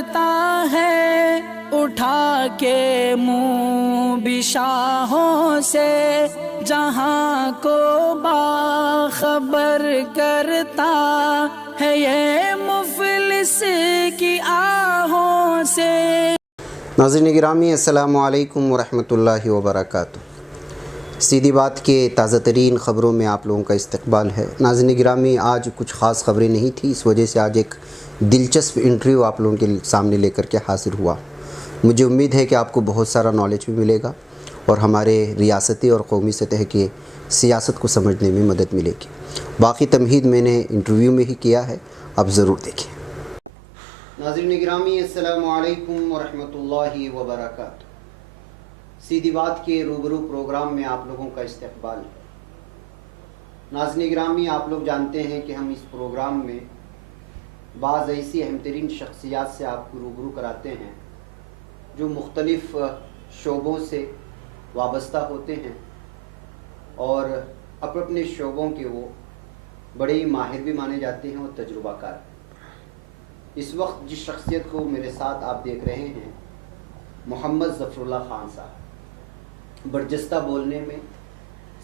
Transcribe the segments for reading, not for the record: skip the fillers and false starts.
करता है उठा के मुँह बिशाहों से, जहाँ को बाखबर करता है ये मुफलिस की आहों से। नाज़रीन गिरामी, अस्सलामु अलैकुम वरहमतुल्लाहि वबरकातुहू। सीधी बात के ताज़ा तरीन ख़बरों में आप लोगों का इस्तकबाल है। नाज़रीन गिरामी, आज कुछ ख़ास ख़बरें नहीं थी, इस वजह से आज एक दिलचस्प इंटरव्यू आप लोगों के सामने लेकर के हाज़िर हुआ। मुझे उम्मीद है कि आपको बहुत सारा नॉलेज भी मिलेगा और हमारे रियासती और कौमी सतह के सियासत को समझने में मदद मिलेगी। बाकी तमहीद मैंने इंटरव्यू में ही किया है, आप ज़रूर देखें। नाज़रीन गिरामी, अस्सलामु अलैकुम वरहमतुल्लाहि वबरकातुहू। सीधी बात के रूबरू प्रोग्राम में आप लोगों का इस्तकबाल है। नाज़रीन गिरामी, आप लोग जानते हैं कि हम इस प्रोग्राम में बाज़ ऐसी अहम तरीन शख्सियात से आपको रूबरू कराते हैं जो मुख्तलिफ़ शोबों से वाबस्ता होते हैं और अपने शोबों के वो बड़े ही माहिर भी माने जाते हैं और तजुर्बाकार। इस वक्त जिस शख्सियत को मेरे साथ आप देख रहे हैं, मोहम्मद ज़फ़रुल्लाह ख़ान साहब, बरजस्ता बोलने में,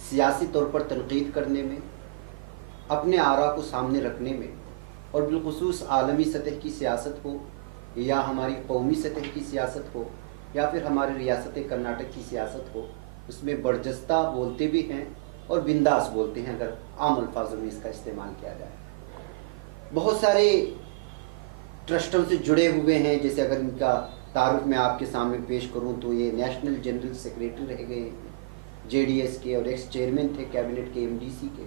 सियासी तौर पर तनकीद करने में, अपने आरा को सामने रखने में और बिलखुसूस आलमी सतह की सियासत हो या हमारी कौमी सतह की सियासत हो या फिर हमारे रियासत कर्नाटक की सियासत हो, उसमें बरजस्ता बोलते भी हैं और बिंदास बोलते हैं, अगर आम अल्फाजों में इसका इस्तेमाल किया जाए। बहुत सारे ट्रस्टों से जुड़े हुए हैं, जैसे अगर इनका तारुफ मैं आपके सामने पेश करूं तो ये नेशनल जनरल सेक्रेटरी रह गए JDS के और एक्स चेयरमैन थे कैबिनेट के MDC के।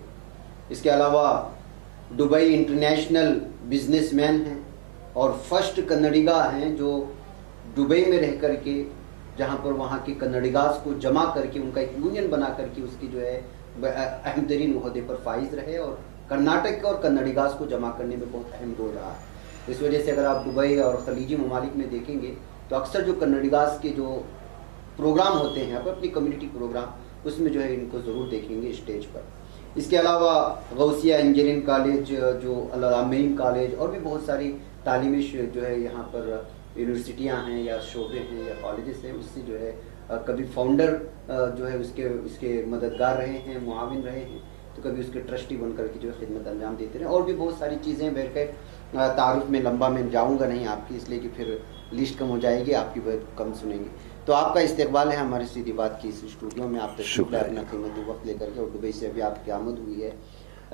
इसके अलावा दुबई इंटरनेशनल बिजनेसमैन हैं और फर्स्ट कन्नडिगा हैं जो दुबई में रह कर के, जहां पर वहां के कन्नडिगास को जमा करके उनका एक यूनियन बना करके उसकी जो है अहम तरीन ओहदे पर फाइज रहे और कर्नाटक और कन्नडिगास को जमा करने में बहुत अहम रोल रहा है। इस वजह से अगर आप दुबई और खलीजी ममालिक में देखेंगे तो अक्सर जो कन्नडिगास के जो प्रोग्राम होते हैं, अपनी कम्युनिटी प्रोग्राम, उसमें जो है इनको ज़रूर देखेंगे स्टेज पर। इसके अलावा गौसिया इंजीनियरिंग कॉलेज, जो अल-अमीन कॉलेज और भी बहुत सारी तालीमी जो है यहाँ पर यूनिवर्सिटियाँ हैं या शोबे हैं या कॉलेजेस हैं, उससे जो है कभी फाउंडर जो है उसके मददगार रहे हैं, मुआविन रहे हैं, तो कभी उसके ट्रस्टी बन करके जो है खिदमत अंजाम देते रहे। और भी बहुत सारी चीज़ें बहरकैफ तारुफ में लंबा मैं जाऊँगा नहीं आपकी, इसलिए कि फिर लिस्ट कम हो जाएगी, आपकी बहुत कम सुनेंगे। तो आपका इस्तकबाल है हमारी सीधी बात की इस स्टूडियो में। आप तशरीफ़ लाए अपना कीमती वक्त लेकर के, और दुबई से अभी आपकी आमद हुई है।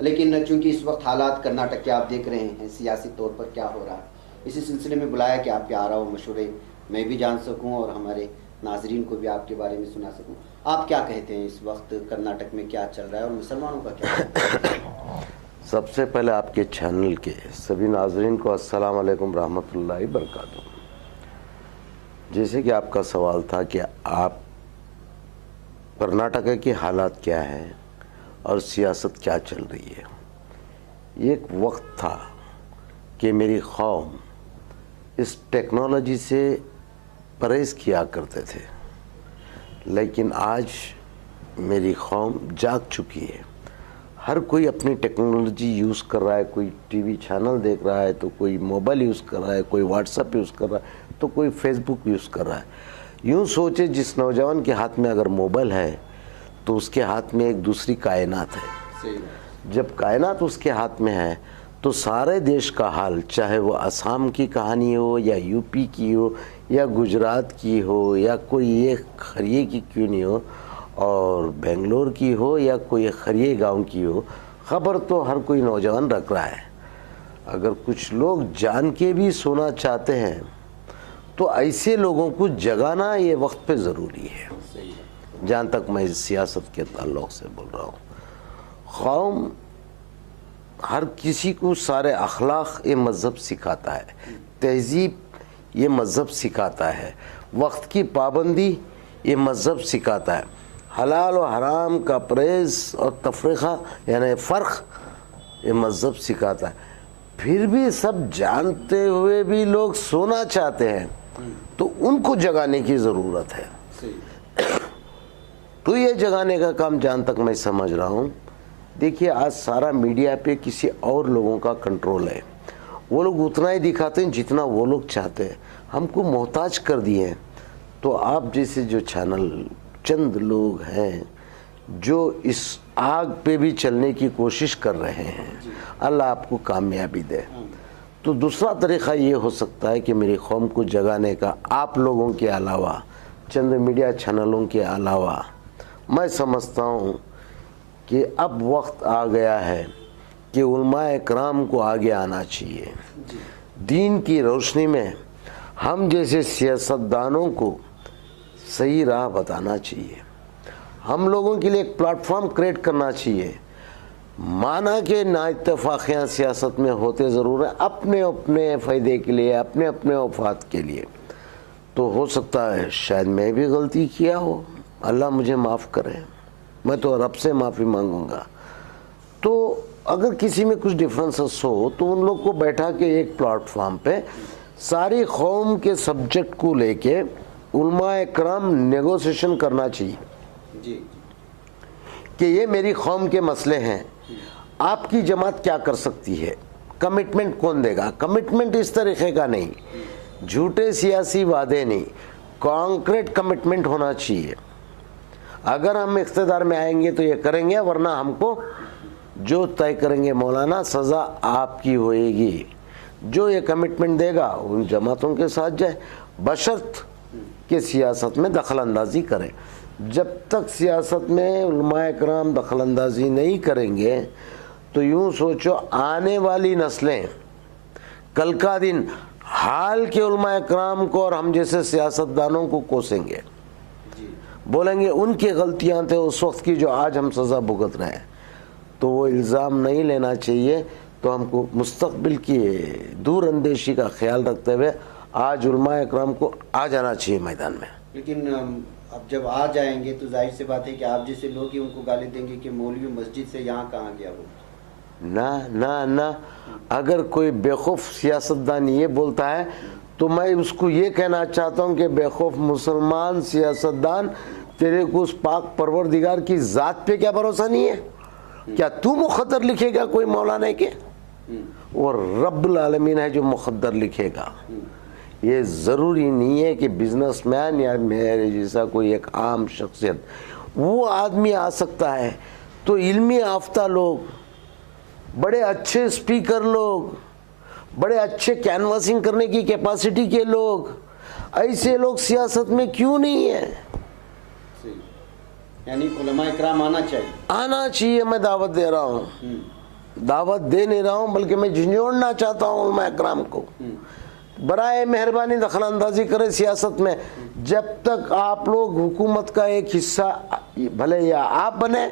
लेकिन चूँकि इस वक्त हालात कर्नाटक के आप देख रहे हैं सियासी तौर पर क्या हो रहा है, इसी सिलसिले में बुलाया कि आपके आरा व मशवरे मैं भी जान सकूँ और हमारे नाजरीन को भी आपके बारे में सुना सकूँ। आप क्या कहते हैं इस वक्त कर्नाटक में क्या चल रहा है और मुसलमानों का क्या है? सबसे पहले आपके चैनल के सभी नाजरीन को अस्सलाम वालेकुम रहमतुल्लाहि बरकातुहू। जैसे कि आपका सवाल था कि आप कर्नाटक के हालात क्या हैं और सियासत क्या चल रही है। एक वक्त था कि मेरी कौम इस टेक्नोलॉजी से परहेज़ किया करते थे, लेकिन आज मेरी कौम जाग चुकी है। हर कोई अपनी टेक्नोलॉजी यूज़ कर रहा है, कोई टीवी चैनल देख रहा है, तो कोई मोबाइल यूज़ कर रहा है, कोई व्हाट्सएप यूज़ कर रहा है, तो कोई फेसबुक यूज़ कर रहा है। यूँ सोचे जिस नौजवान के हाथ में अगर मोबाइल है तो उसके हाथ में एक दूसरी कायनात है। जब कायनात उसके हाथ में है तो सारे देश का हाल, चाहे वो असम की कहानी हो या यूपी की हो या गुजरात की हो या कोई एक खरिये की क्यों नहीं हो, और बेंगलोर की हो या कोई खरिये गांव की हो, ख़बर तो हर कोई नौजवान रख रहा है। अगर कुछ लोग जान के भी सोना चाहते हैं तो ऐसे लोगों को जगाना ये वक्त पे ज़रूरी है। जहाँ तक मैं सियासत के ताल्लुक़ से बोल रहा हूँ, कौम हर किसी को सारे अखलाक ये मज़हब सिखाता है, तहज़ीब ये मज़हब सिखाता है, वक्त की पाबंदी ये मज़हब सिखाता है, हलाल और हराम का परहेज़ और तफरीक़ा यानी फ़र्क ये मज़हब सिखाता है। फिर भी सब जानते हुए भी लोग सोना चाहते हैं, तो उनको जगाने की ज़रूरत है। तो ये जगाने का काम जहाँ तक मैं समझ रहा हूँ, देखिए आज सारा मीडिया पे किसी और लोगों का कंट्रोल है वो लोग उतना ही दिखाते हैं जितना वो लोग चाहते हैं, हमको मोहताज कर दिए हैं। तो आप जैसे जो चैनल चंद लोग हैं जो इस आग पे भी चलने की कोशिश कर रहे हैं, अल्लाह आपको कामयाबी दे। तो दूसरा तरीक़ा ये हो सकता है कि मेरी कौम को जगाने का आप लोगों के अलावा, चंद मीडिया चैनलों के अलावा, मैं समझता हूँ कि अब वक्त आ गया है कि उलमाए कराम को आगे आना चाहिए। दीन की रोशनी में हम जैसे सियासतदानों को सही राह बताना चाहिए। हम लोगों के लिए एक प्लेटफॉर्म क्रिएट करना चाहिए। माना कि नाइत्तेफाकियाँ सियासत में होते ज़रूर है, अपने अपने फ़ायदे के लिए, अपने अपने वफात के लिए। तो हो सकता है शायद मैं भी गलती किया हो, अल्लाह मुझे माफ़ करे, मैं तो रब से माफ़ी मांगूंगा। तो अगर किसी में कुछ डिफरेंसेस हो तो उन लोग को बैठा के एक प्लेटफॉर्म पे सारी कौम के सब्जेक्ट को लेके उलमाए कराम नेगोशिएशन करना चाहिए जी कि ये मेरी कौम के मसले हैं, आपकी जमात क्या कर सकती है, कमिटमेंट कौन देगा। कमिटमेंट इस तरीके का नहीं, झूठे सियासी वादे नहीं, कॉन्क्रीट कमिटमेंट होना चाहिए। अगर हम इख्तिदार में आएंगे तो ये करेंगे, वरना हमको जो तय करेंगे मौलाना सज़ा आपकी होएगी। जो ये कमिटमेंट देगा उन जमातों के साथ जाए, बशर्त कि सियासत में दखल अंदाजी करें। जब तक सियासत में उलमाए कराम दखल अंदाजी नहीं करेंगे तो यूँ सोचो आने वाली नस्लें कल का दिन हाल के उलमाए कराम को और हम जैसे सियासतदानों को कोसेंगे, बोलेंगे उनकी गलतियां थे उस वक्त की जो आज हम सज़ा भुगत रहे हैं। तो वो इल्ज़ाम नहीं लेना चाहिए। तो हमको मुस्तक़बिल की दूर अंदेशी का ख्याल रखते हुए आज उलमाए कराम को आ जाना चाहिए मैदान में। लेकिन अब जब आ जाएंगे तो जाहिर सी बात है कि आप जैसे लोग ही उनको गाली देंगे कि मौलवी मस्जिद से यहाँ कहाँ गया वो। ना ना ना, अगर कोई बेखौफ सियासतदान ये बोलता है तो मैं उसको ये कहना चाहता हूँ कि बेखौफ मुसलमान सियासतदान, तेरे को उस पाक परवरदिगार की ज़ात पे क्या भरोसा नहीं है? क्या तू मुक़द्दर लिखेगा कोई मौलाना के? और रब्बुल आलमीन है जो मुक़द्दर लिखेगा। ये ज़रूरी नहीं है कि बिजनेसमैन या मेरे जैसा कोई एक आम शख्सियत वो आदमी आ सकता है। तो इल्मी आफ्ता लोग, बड़े अच्छे स्पीकर लोग, बड़े अच्छे कैनवासिंग करने की कैपेसिटी के लोग, ऐसे लोग सियासत में क्यों नहीं है? यानी उलमाए कराम आना चाहिए। आना चाहिए। मैं दावत दे रहा हूँ, दावत दे नहीं रहा हूँ बल्कि मैं झंझोड़ना चाहता हूँ उलमाए कराम को। बराए मेहरबानी दखल अंदाजी करें सियासत में। जब तक आप लोग हुकूमत का एक हिस्सा, भले या आप बने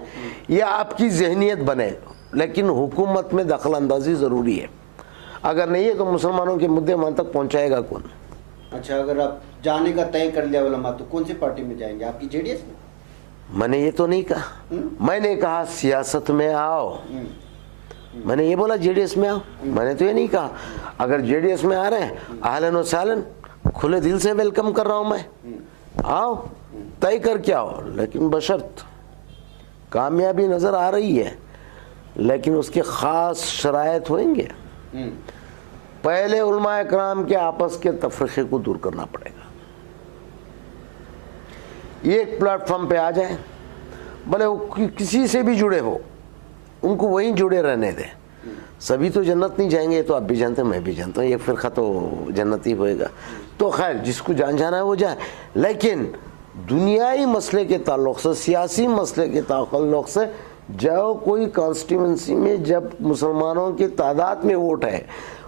या आपकी जहनीत बने, लेकिन हुकूमत में दखल अंदाजी ज़रूरी है। अगर नहीं है तो मुसलमानों के मुद्दे वहाँ तक पहुँचाएगा कौन? अच्छा, अगर आप जाने का तय कर लिया उलमा तो कौन सी पार्टी में जाएंगे? आपकी जेडीएस में? मैंने ये तो नहीं कहा, मैंने कहा सियासत में आओ। मैंने ये बोला जेडीएस में आओ, मैंने तो ये नहीं कहा। अगर जेडीएस में आ रहे हैं आहलन व सहलन, खुले दिल से वेलकम कर रहा हूँ मैं। आओ, तय करके आओ, लेकिन बशर्त कामयाबी नज़र आ रही है, लेकिन उसके ख़ास शराइत होंगे। पहले उलमाए कराम के आपस के तफरीक़े को दूर करना पड़ेगा। एक प्लेटफॉर्म पे आ जाए, भले वो किसी से भी जुड़े हो, उनको वहीं जुड़े रहने दें। सभी तो जन्नत नहीं जाएंगे, तो आप भी जानते हैं, मैं भी जानता हूँ, एक फ़िरक़ा तो जन्नती होएगा। तो खैर जिसको जाना है वो जाए, लेकिन दुनियाई मसले के ताल्लुक़ से, सियासी मसले के ताल्लुक़ से, जो कोई कॉन्स्टिट्यूंसी में जब मुसलमानों की तादाद में वोट है,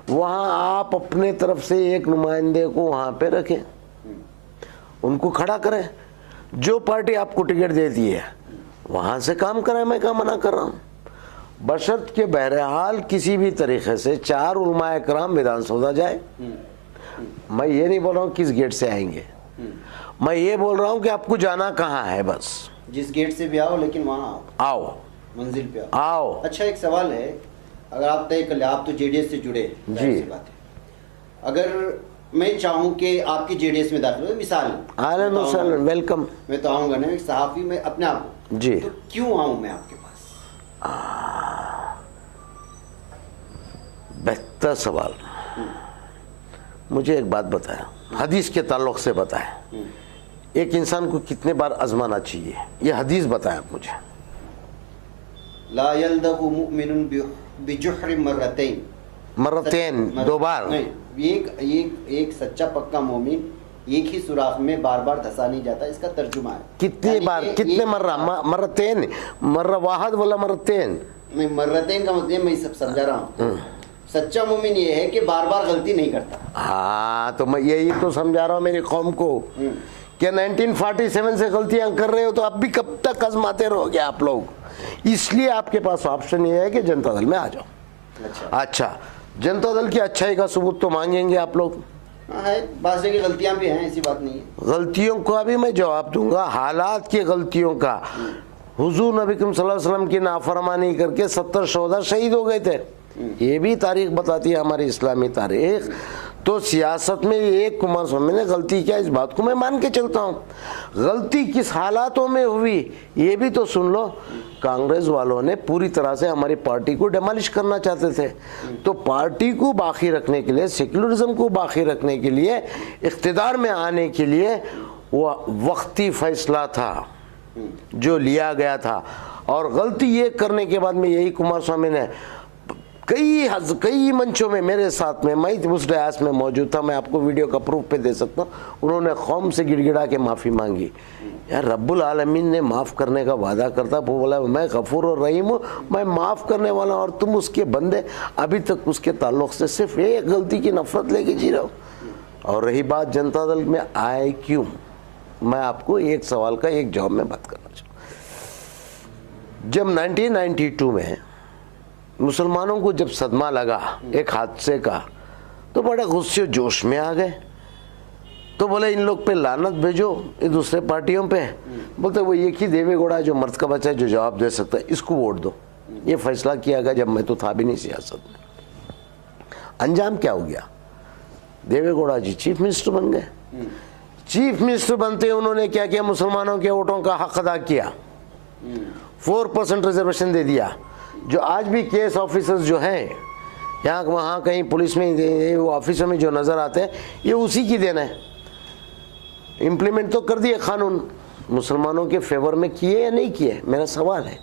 वहाँ आप अपने तरफ से एक नुमाइंदे को वहाँ पे रखें, उनको खड़ा करें। जो पार्टी आपको टिकट देती है वहाँ से काम करें, मैं क्या मना कर रहा हूँ। बशर्त के बहरहाल किसी भी तरीके से 4 उलमाए कराम विधानसभा जाए। मैं ये नहीं बोल रहा हूँ किस गेट से आएंगे, मैं ये बोल रहा हूँ कि आपको जाना कहाँ है। बस जिस गेट से भी आओ, लेकिन वहाँ आओ, मंजिल पे आओ। अच्छा, एक सवाल है, अगर आप तय कर ले, आप तो जेडीएस से जुड़े जी, बात है, अगर मैं चाहूँ कि आपकी जेडीएस में दाखिल हो, मिसाल वेलकम, मैं तो आऊँगा ना, एक सहाफ़ी में अपने आप जी, तो क्यों आऊँ मैं आपके पास? बेहतर सवाल। मुझे एक बात बताएं, हदीस के ताल्लुक से बताएं, एक इंसान को कितने बार आजमाना चाहिए, ये हदीस बताएं आप मुझे। ला यल्दगु मुमिनुन बिजुहरि मर्रतैन, मर्रतैन, 2 बार। नहीं, एक सच्चा पक्का मोमिन एक ही सुराख में बार बार धंसा नहीं जाता, इसका तर्जुमा है। कितने बार, कितने मर्रा, मर्रतैन, मर्रा वाहिद वाला मर्रतैन? मैं मर्रतैन का मतलब मैं सब समझा रहा हूँ। सच्चा मोमिन ये है कि बार बार गलती नहीं करता। हाँ, तो मैं यही तो समझा रहा हूँ मेरी कौम को कि 1947 से गलतियां कर रहे हो तो अब भी कब तक आजमाते रहोगे आप लोग। इसलिए आपके पास ऑप्शन ये है कि जनता दल में आ जाओ। अच्छा, जनता दल की अच्छाई का सबूत तो मांगेंगे आप लोग। है, बात की गलतियां भी हैं, ऐसी बात नहीं है। गलतियों का भी मैं जवाब दूंगा, हालात की गलतियों का। हुजूर नबी सल्लल्लाहु अलैहि वसल्लम की नाफरमानी करके 70 शोहदा शहीद हो गए थे, ये भी तारीख बताती है हमारी इस्लामी तारीख। तो सियासत में एक कुमार स्वामी ने गलती किया, इस बात को मैं मान के चलता हूँ। गलती किस हालातों में हुई ये भी तो सुन लो। कांग्रेस वालों ने पूरी तरह से हमारी पार्टी को डेमोलिश करना चाहते थे, तो पार्टी को बाकी रखने के लिए, सेक्युलरिज्म को बाकी रखने के लिए, इख्तिदार में आने के लिए वो वक्ती फैसला था जो लिया गया था। और गलती ये करने के बाद में यही कुमार स्वामी ने कई मंचों में मेरे साथ में, मैं उस डयास में मौजूद था, मैं आपको वीडियो का प्रूफ पे दे सकता हूँ, उन्होंने कौम से गिड़गिड़ा के माफ़ी मांगी। यार रब्बुल आलमीन ने माफ़ करने का वादा करता, वो बोला मैं गफूर और रहीम हूँ, मैं माफ़ करने वाला हूँ, और तुम उसके बंदे अभी तक उसके ताल्लुक से सिर्फ एक गलती की नफरत लेके जी रहे हो। और रही बात जनता दल में आए क्यों, मैं आपको एक सवाल का एक जवाब में बात करना चाहूँ। जब 1992 में मुसलमानों को जब सदमा लगा एक हादसे का, तो बड़े गुस्से जोश में आ गए, तो बोले इन लोग पे लानत भेजो, ये दूसरे पार्टियों पे। बोलते वो एक ही देवेगौड़ा जो मर्द का बच्चा है जो जवाब दे सकता है, इसको वोट दो। ये फैसला किया गया जब मैं तो था भी नहीं सियासत में। अंजाम क्या हो गया, देवेगौड़ा जी चीफ मिनिस्टर बन गए। चीफ मिनिस्टर बनते उन्होंने क्या किया, मुसलमानों के वोटों का हक अदा किया, 4% रिजर्वेशन दे दिया। जो आज भी केस ऑफिसर्स जो हैं यहाँ वहाँ कहीं पुलिस में वो ऑफिसर में जो नज़र आते हैं, ये उसी की देन है। इम्प्लीमेंट तो कर दिए कानून, मुसलमानों के फेवर में किए या नहीं किए, मेरा सवाल है।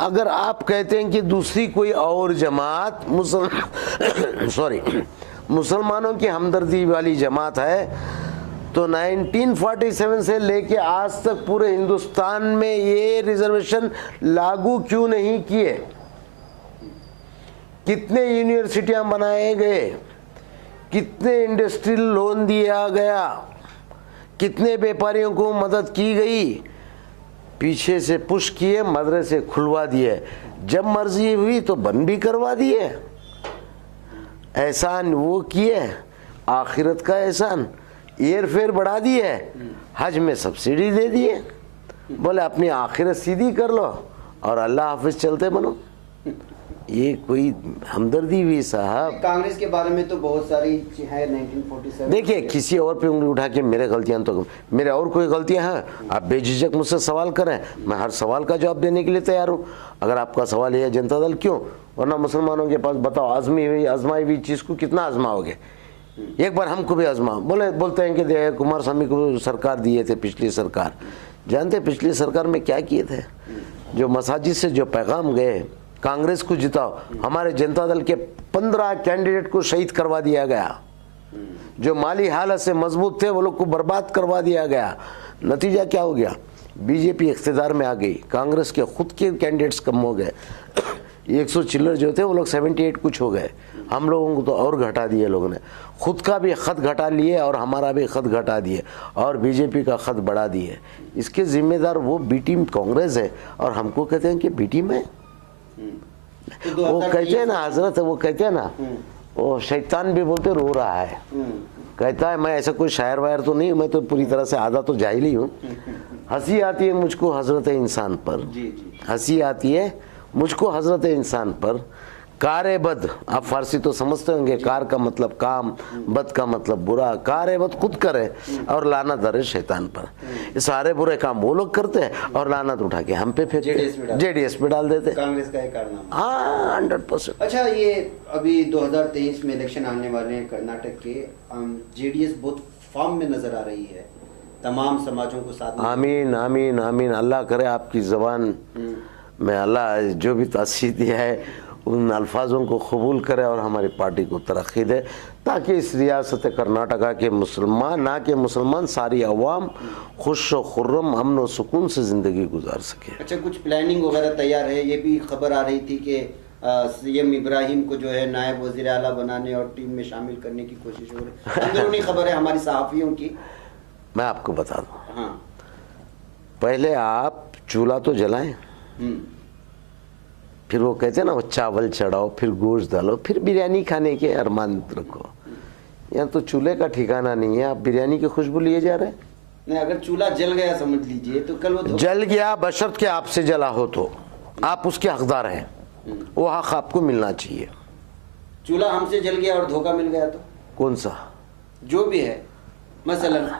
अगर आप कहते हैं कि दूसरी कोई और जमात मुसलमानों की हमदर्दी वाली जमात है, तो 1947 से लेके आज तक पूरे हिंदुस्तान में ये रिजर्वेशन लागू क्यों नहीं किए? कितने यूनिवर्सिटियां बनाए गए, कितने इंडस्ट्रियल लोन दिया गया, कितने व्यापारियों को मदद की गई, पीछे से पुश किए, मदरसे खुलवा दिए, जब मर्जी हुई तो बंद भी करवा दिए। एहसान वो किए, आखिरत का एहसान, एयरफेयर बढ़ा दिए, हज में सब्सिडी दे दिए, बोले अपनी आखिरत सीधी कर लो और अल्लाह हाफिज चलते बनो। ये कोई हमदर्दी हुई साहब? कांग्रेस के बारे में तो बहुत सारी है 1947। देखिए, किसी और पे उंगली उठा के मेरे गलतियां तो, मेरे और कोई गलतियां हैं, आप बेझिझक मुझसे सवाल करें, मैं हर सवाल का जवाब देने के लिए तैयार हूँ। अगर आपका सवाल ये है जनता दल क्यों, वरना मुसलमानों के पास बताओ आजमाई हुई चीज़ को कितना आजमाओगे? एक बार हमको भी आजमाओ। बोलते हैं कि कुमार स्वामी को सरकार दिए थे पिछली सरकार, जानते पिछली सरकार में क्या किए थे? जो मसाजिद से जो पैगाम गए, कांग्रेस को जिताओ, हमारे जनता दल के 15 कैंडिडेट को शहीद करवा दिया गया। जो माली हालत से मजबूत थे वो लोग को बर्बाद करवा दिया गया। नतीजा क्या हो गया? बीजेपी इख्तिदार में आ गई, कांग्रेस के खुद के कैंडिडेट्स कम हो गए। 100 चिल्लर जो थे वो लोग 78 कुछ हो गए। हम लोगों को तो और घटा दिए लोगों ने, खुद का भी खत घटा लिए और हमारा भी खत घटा दिए और बीजेपी का खत बढ़ा दिए। इसके जिम्मेदार वो बी टीम कांग्रेस है और हमको कहते हैं कि बी टीम है। वो कहते हैं ना हजरत, वो कहते हैं ना, वो शैतान भी बोलते रो रहा है, कहता है मैं ऐसा कोई शायर वायर तो नहीं, मैं तो पूरी तरह से आधा तो जाहिल ही हूँ। हंसी आती है मुझको हजरत इंसान पर, हंसी आती है मुझको हजरत इंसान पर, कारे बद, आप फारसी तो समझते होंगे, कार का मतलब काम, बद का मतलब बुरा। कारे बद खुद करे और लानत दरे शैतान पर। ये सारे बुरे काम वो लोग करते हैं और लानत उठा के हम पे फेंकते, जेडीएस पे डाल देते। कांग्रेस का एक कारनामा। हाँ 100%। अच्छा, ये अभी 2023 में इलेक्शन आने वाले हैं कर्नाटक के, जेडीएस बहुत फॉर्म में नजर आ रही है, तमाम समाजों को साथ में। आमीन आमीन आमीन। अल्लाह करे आपकी ज़बान में अल्लाह जो भी तासीर दिया है उन अल्फाजों को कबूल करे और हमारी पार्टी को तरक्की दे, ताकि इस रियासत कर्नाटका के मुसलमान, ना के मुसलमान, सारी अवाम खुश व खुर्रम, अमन व सुकून से ज़िंदगी गुजार सके। अच्छा, कुछ प्लानिंग वगैरह तैयार है? ये भी खबर आ रही थी कि सीएम इब्राहिम को जो है नायब वज़ीर आला बनाने और टीम में शामिल करने की कोशिश हो रही है। अंदरूनी खबर है हमारी सहाफ़ियों की। मैं आपको बता दूं, हाँ, पहले आप चूल्हा तो जलाएं, फिर वो कहते हैं ना, वो चावल चढ़ाओ, फिर गोश्त डालो, फिर बिरयानी खाने के अरमान रखो। यहाँ तो चूल्हे का ठिकाना नहीं है, आप बिरयानी की खुशबू लिए जा रहे हैं। नहीं, अगर चूल्हा जल गया समझ लीजिए तो कल वो जल गया, बशर्त के आपसे जला हो तो आप उसके हकदार हैं, वो हक आपको मिलना चाहिए। चूल्हा हमसे जल गया और धोखा मिल गया तो कौन सा? जो भी है, मसलन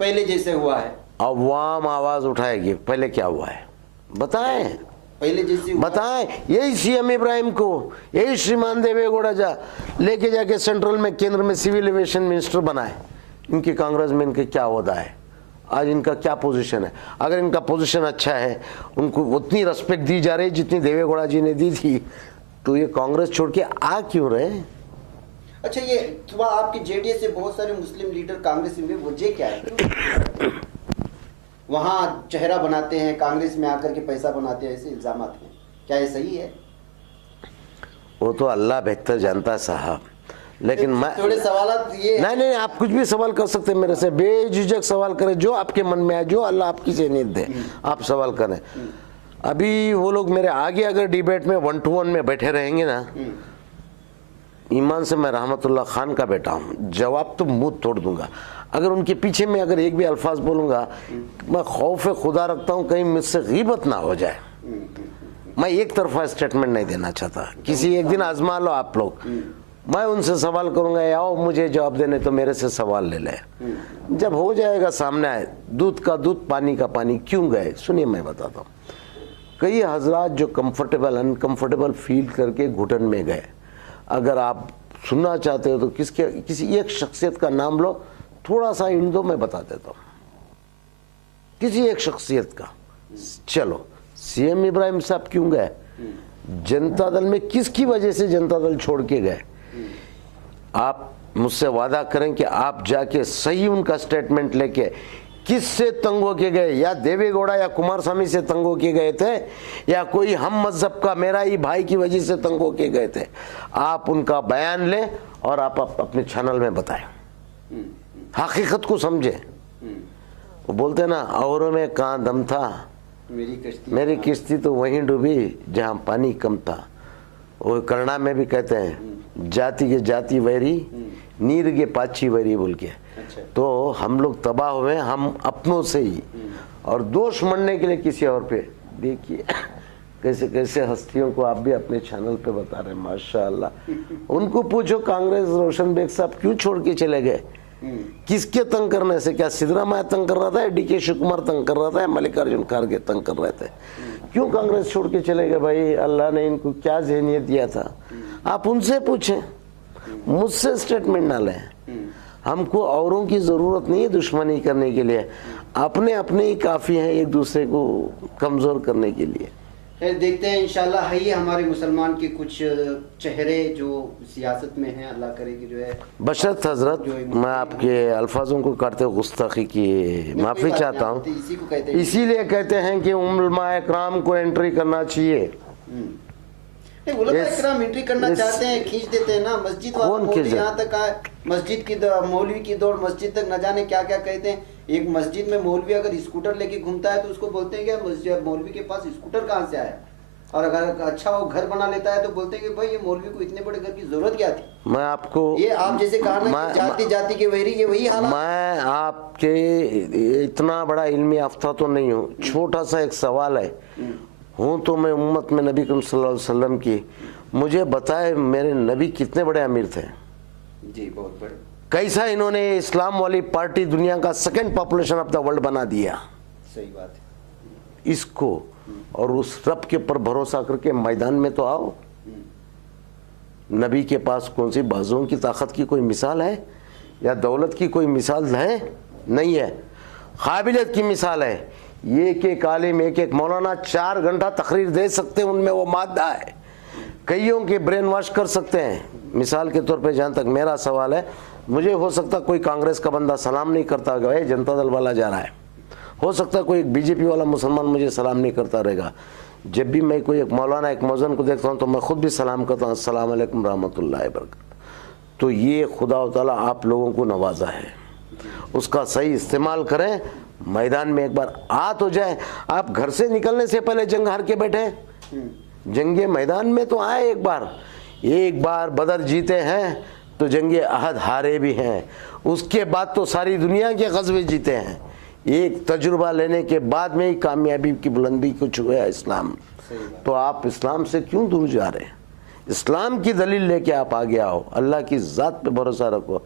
पहले जैसे हुआ है, अवाम आवाज उठाएगी। पहले क्या हुआ है बताएं, पहले जैसे बताएं। यही सीएम इब्राहिम को, यही श्रीमान देवेगौड़ा लेके जाके सेंट्रल में, केंद्र में सिविल एविएशन मिनिस्टर बनाए। इनकी कांग्रेस में इनके क्या ओहदा है, आज इनका क्या पोजीशन है? अगर इनका पोजीशन अच्छा है, उनको उतनी रिस्पेक्ट दी जा रही जितनी देवेगौड़ा जी ने दी थी, तो ये कांग्रेस छोड़ के आ क्यों रहे? अच्छा, ये सुबह आपके जेडीएस से बहुत सारे मुस्लिम लीडर कांग्रेस में वजह क्या है? वहाँ चेहरा बनाते हैं, कांग्रेस में आकर के पैसा बनाते हैं, ऐसे इल्जाम हैं, क्या ये सही है? वो तो अल्लाह बेहतर जानता है साहब, लेकिन मैं थोड़े सवाल ये नहीं, आप कुछ भी सवाल कर सकते हैं मेरे से, बेझिझक सवाल करें, जो आपके मन में आए, जो अल्लाह आपकी सेहत दे आप सवाल करें। अभी वो लोग मेरे आगे अगर डिबेट में 1 to 1 में बैठे रहेंगे ना, ईमान से मैं रहमतुल्लाह खान का बेटा हूँ, जवाब तो मुंह तोड़ दूंगा। अगर उनके पीछे में अगर एक भी अल्फाज बोलूंगा, मैं खौफ खुदा रखता हूँ कहीं मुझसे गीबत ना हो जाए। मैं एक तरफा स्टेटमेंट नहीं देना चाहता, किसी एक दिन आजमा लो आप लोग, मैं उनसे सवाल करूंगा, आओ मुझे जवाब देने तो मेरे से सवाल ले ले। जब हो जाएगा सामने आए, दूध का दूध पानी का पानी क्यों गए? सुनिए मैं बताता हूँ। कई हजरात जो कंफर्टेबल अनकंफर्टेबल फील करके घुटन में गए, अगर आप सुनना चाहते हो तो किसी एक शख्सियत का नाम लो, थोड़ा सा इन दो, मैं बता देता हूँ किसी एक शख्सियत का। चलो, सीएम इब्राहिम साहब क्यों गए? जनता दल में किसकी वजह से जनता दल छोड़ के गए? आप मुझसे वादा करें कि आप जाके सही उनका स्टेटमेंट लेके, किससे तंग होके गए, या देवेगौड़ा या कुमारस्वामी से तंग होके गए थे, या कोई हम मजहब का मेरा ही भाई की वजह से तंग होके गए थे, आप उनका बयान लें और आप अपने चैनल में बताएं, हकीकत को समझे। वो बोलते ना, औरों में कहाँ दम था, मेरी किश्ती तो वहीं डूबी जहाँ पानी कम था। वो कन्नड़ा में भी कहते हैं, जाति के जाति वैरी, नीर के पाची वैरी बोल के। अच्छा। तो हम लोग तबाह हुए हम अपनों से ही, और दोष मरने के लिए किसी और पे। देखिए कैसे कैसे हस्तियों को आप भी अपने चैनल पे बता रहे हैं, माशाअल्लाह। उनको पूछो कांग्रेस रोशन बेग साहब क्यों छोड़ के चले गए, किसके तंग करने से? क्या सिद्धरामैया तंग कर रहा था, डीके शिवकुमार तंग कर रहा था, मल्लिकार्जुन खड़गे तंग कर रहे थे? क्यों कांग्रेस छोड़ के चले गए? भाई अल्लाह ने इनको क्या ज़हनियत दिया था, आप उनसे पूछें, मुझसे स्टेटमेंट ना लें। हमको औरों की ज़रूरत नहीं है दुश्मनी करने के लिए, अपने अपने ही काफ़ी हैं एक दूसरे को कमज़ोर करने के लिए। खैर देखते हैं इंशाल्लाह। है ये हमारे मुसलमान के कुछ चेहरे जो सियासत में हैं, अल्लाह करे कि जो है बशरत हजरत, मैं आपके अल्फाजों को काटते गुस्ताखी की माफ़ी चाहता हूँ। इसीलिए कहते हैं कि उलमाए इकराम को एंट्री करना चाहिए। उलमाए इकराम एंट्री करना चाहते हैं, खींच देते हैं ना मस्जिद वाले। यहाँ तक आए, मस्जिद की मौलवी की दौड़ मस्जिद तक, न जाने क्या क्या कहते हैं। एक मस्जिद में मौलवी अगर स्कूटर लेके घूमता है तो उसको बोलते हैं कि मौलवी के पास स्कूटर कहाँ से आया। और अगर अच्छा वो घर बना लेता है तो बोलते हैं कि भाई ये मौलवी को इतने बड़े घर की जरूरत क्या थी। मैं आपको, ये आप जैसे कहा ना, जाति जाति के वैरी, ये वही हाल। मैं आपके इतना बड़ा इल्मी याफ्ता तो नहीं हूँ, छोटा सा एक सवाल है। हूँ तो मैं उम्मत में नबी सल्लल्लाहु अलैहि वसल्लम की मुझे बताए मेरे नबी कितने बड़े अमीर थे जी, बहुत बड़े। कैसा इन्होंने इस्लाम वाली पार्टी दुनिया का second population of the world बना दिया। सही बात है। इसको और उस रब के ऊपर भरोसा करके मैदान में तो आओ। नबी के पास कौन सी बाजुओं की ताकत की कोई मिसाल है या दौलत की कोई मिसाल है? नहीं है। काबिलियत की मिसाल है। एक एक आलिम, एक एक मौलाना 4 घंटा तकरीर दे सकते हैं, उनमें वो मादा है। कईयों के ब्रेन वॉश कर सकते हैं। मिसाल के तौर पे जहाँ तक मेरा सवाल है, मुझे हो सकता कोई कांग्रेस का बंदा सलाम नहीं करता होगा, जनता दल वाला जा रहा है। हो सकता कोई एक बीजेपी वाला मुसलमान मुझे सलाम नहीं करता रहेगा। जब भी मैं कोई एक मौलाना, एक मौजन को देखता हूँ तो मैं खुद भी सलाम करता हूँ, अस्सलाम वालेकुम रहमतुल्लाहि बरकातहू। तो ये खुदा ताला आप लोगों को नवाजा है, उसका सही इस्तेमाल करें। मैदान में एक बार आ तो जाए। आप घर से निकलने से पहले जंग हार के बैठे, जंगे मैदान में तो आए। एक बार बदर जीते हैं तो जंगे अहद हारे भी हैं। उसके बाद तो सारी दुनिया के ग़ज़वे जीते हैं। एक तजुर्बा लेने के बाद में ही कामयाबी की बुलंदी को छुआ इस्लाम। तो आप इस्लाम से क्यों दूर जा रहे हैं? इस्लाम की दलील लेके आप आगे आओ, अल्लाह की ज़ात पे भरोसा रखो।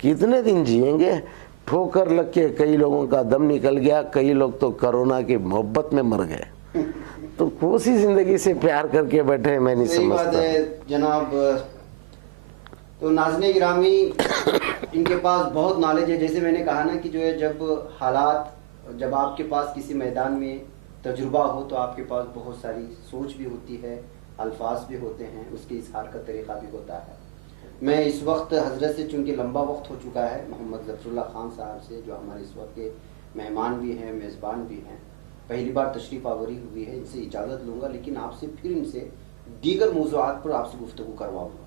कितने दिन जिएंगे? ठोकर लग के कई लोगों का दम निकल गया, कई लोग तो कोरोना की मोहब्बत में मर गए। तो कोसी जिंदगी से प्यार करके बैठे, मैं नहीं समझता। बात है जनाब। तो नाज़रीन गिरामी, इनके पास बहुत नॉलेज है। जैसे मैंने कहा ना कि जो है, जब आपके पास किसी मैदान में तजुर्बा हो तो आपके पास बहुत सारी सोच भी होती है, अल्फाज भी होते हैं, उसके इजहार का तरीक़ा भी होता है। मैं इस वक्त हजरत से, चूँकि लंबा वक्त हो चुका है, मोहम्मद ज़फ़रुल्लाह खान साहब से, जो हमारे इस वक्त के मेहमान भी हैं, मेज़बान भी हैं, पहली बार तशरीफ़ आवरी हुई है, इनसे इजाज़त लूँगा। लेकिन आपसे फिर इनसे दीगर मौज़ूआत पर आपसे गुफ्तगू करवाऊँगा।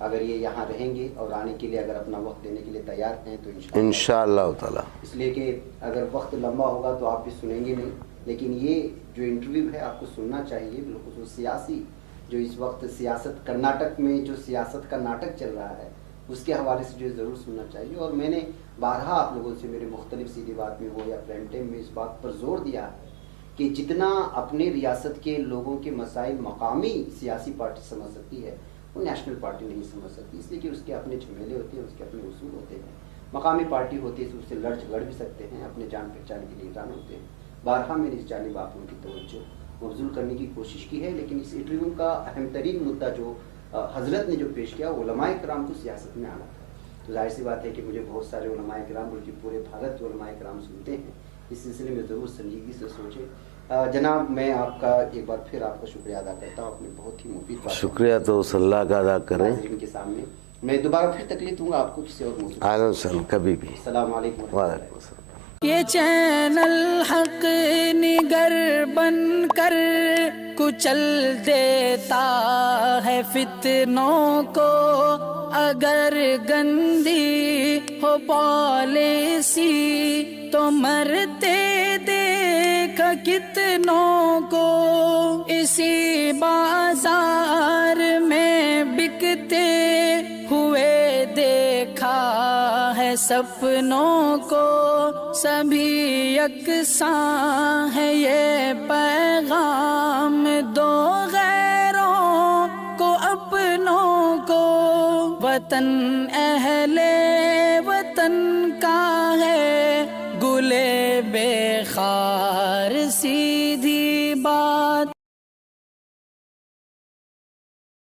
अगर ये यहाँ रहेंगे और आने के लिए अगर अपना वक्त देने के लिए तैयार हैं तो इंशाअल्लाह ताला। इसलिए कि अगर वक्त लंबा होगा तो आप भी सुनेंगे नहीं, लेकिन ये जो इंटरव्यू है आपको सुनना चाहिए। बिल्कुल सियासी, जो इस वक्त सियासत कर्नाटक में जो सियासत का नाटक चल रहा है, उसके हवाले से जो ज़रूर सुनना चाहिए। और मैंने बारहा आप लोगों से मेरे मुख्तलिफ सीधी बात में हो या प्राइम टाइम में इस बात पर जोर दिया है कि जितना अपने रियासत के लोगों के मसाइल मकामी सियासी पार्टी समझ सकती है, वो नेशनल पार्टी नहीं समझ सकती। इसलिए कि उसके अपने झमेले होते हैं, उसके अपने उसूल होते हैं। मकामी पार्टी होती है तो उससे लड़ झगड़ भी सकते हैं, अपने जान पहचान के लिए ईरान होते हैं। बारहा मैंने इस जानिब आप उनकी तवज्जो मबज़ूल करने की कोशिश की है। लेकिन इस इंटरव्यू का अहम तरीन मुद्दा जो हज़रत ने जो पेश किया, उलमाए किराम को सियासत में आना था। तो जाहिर सी बात है कि मुझे बहुत सारे उलमाए किराम, बल्कि पूरे भारत के उलमाए किराम सुनते हैं। इस सिलसिले में ज़रूर संजीदगी से सोचें। जनाब, मैं आपका एक बार फिर आपका शुक्रिया अदा करता हूँ। आपने बहुत ही मुफीद बात। शुक्रिया तो उस अल्लाह का अदा करें। इनके सामने मैं दोबारा फिर तकलीफ दूंगा आपको किसी और मौजूद। आलम कभी भी। अस्सलाम वालेकुम। वालेकुम अस्सलाम। ये चैनल हक निगर बन कर कुचल देता है फितनों को। अगर गंदी हो पॉलिसी तो मरते देख कितनों को। इसी बाजार में बिकते हुए देखा है सपनों को। सभी यकसां है ये पैगाम दो गैरों को अपनों को। वतन अहले वतन का है गुले बेखार